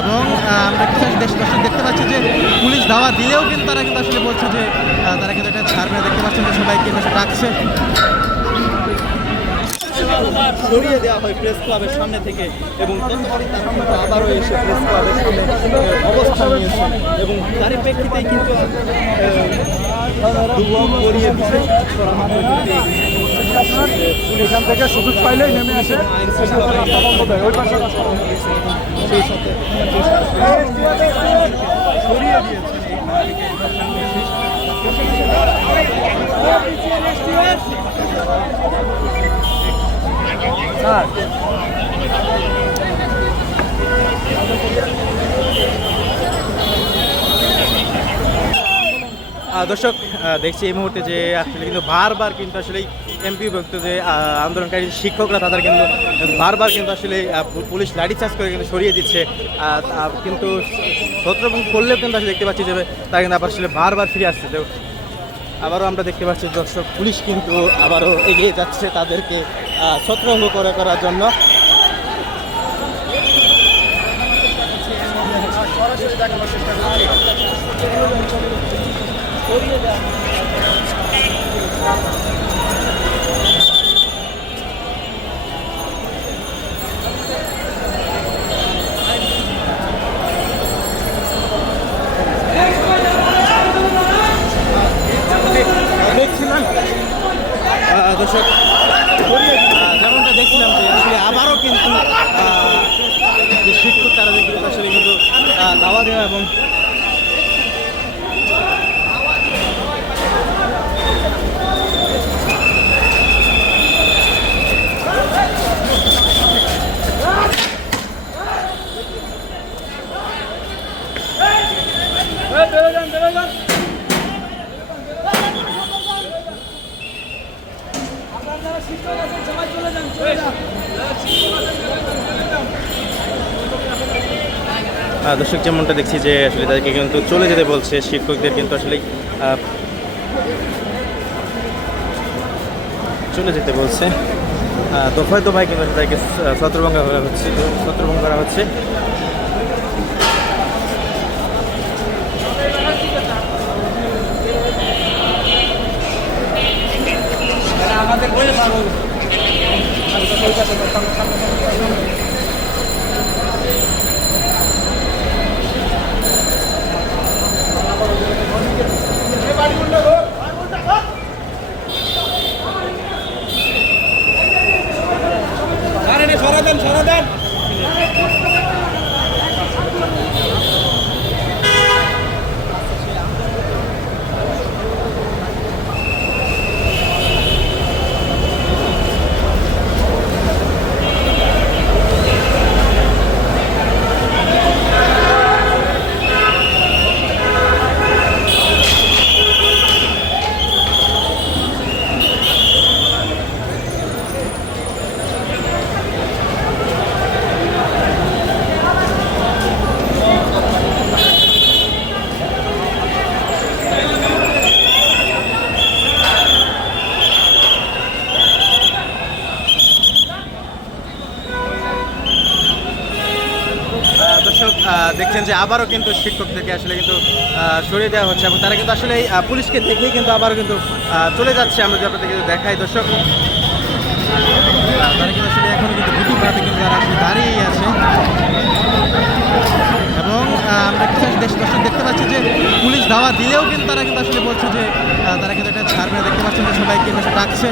এবং আমরা কিছু দেশবাসী দেখতে পাচ্ছি যে পুলিশ ধাওয়া দিলেও কিন্তু তারা কিন্তু আসলে বলছে যে তারা কিন্তু এটা ছাড়বে না। দেখতে পাচ্ছেন যে সবাই কিন্তু ডাকছে, সরিয়ে দেওয়া হয় প্রেস ক্লাবের সামনে থেকে এবং তৎকালীন তারা কিন্তু আবারও এসে প্রেস ক্লাবের সামনে অবস্থান নিয়েছে এবং তারই প্রেক্ষিতেই কিন্তু করিয়ে দিচ্ছে। এখান থেকে সুযোগ পাইলেই নেমে আসে, আইন শৃঙ্খলা বন্ধ দেয় ওই পাশে সেই সাথে সরিয়ে দিয়েছেন দর্শক। দেখছি এই মুহূর্তে যে আসলে কিন্তু বারবার কিন্তু আসলে এমপি ভক্ত যে আন্দোলনকারী শিক্ষকরা তাদের কিন্তু বারবার কিন্তু আসলে পুলিশ লাঠিচার্জ করে কিন্তু সরিয়ে দিচ্ছে, কিন্তু ছত্রভঙ্গ করলেও কিন্তু আসলে দেখতে পাচ্ছি যে তারা কিন্তু আবার আসলে বারবার ফিরে আসছে। তো আবারও আমরা দেখতে পাচ্ছি দর্শক পুলিশ কিন্তু আবারও এগিয়ে যাচ্ছে তাদেরকে ছত্রভঙ্গ করার জন্য। দর্শক যেমনটা দেখছিলাম যে আসলে আবারও কিন্তু যে শিক্ষক তারা কিন্তু আসলে কিন্তু দাওয়া দেওয়া এবং দর্শক যেমনটা দেখছি যে আসলে তাদেরকে কিন্তু চলে যেতে বলছে, শিক্ষকদের কিন্তু আসলে চলে যেতে বলছে। দফায় দফায় কিন্তু তাদেরকে ছত্রভঙ্গ করা হচ্ছে। আমাদের সরা দেন। দেখছেন যে আবারও কিন্তু শিক্ষকদেরকে আসলে কিন্তু সরিয়ে দেওয়া হচ্ছে এবং তারা কিন্তু আসলে পুলিশকে দেখেই কিন্তু আবারও কিন্তু চলে যাচ্ছে। আমরা যদি আপনাদেরকে দেখাই দর্শক, তারা কিন্তু আসলে এখনও কিন্তু দুটি ভাতে কিন্তু তারা আসলে দাঁড়িয়েই আছে এবং আমরা কিছু দেশবাসী দেখতে পাচ্ছি যে পুলিশ ধাওয়া দিলেও কিন্তু তারা কিন্তু আসলে বলছে যে তারা কিন্তু এটা ছাড়বে না। দেখতে পাচ্ছেন যে সবাই কিন্তু ডাকছে।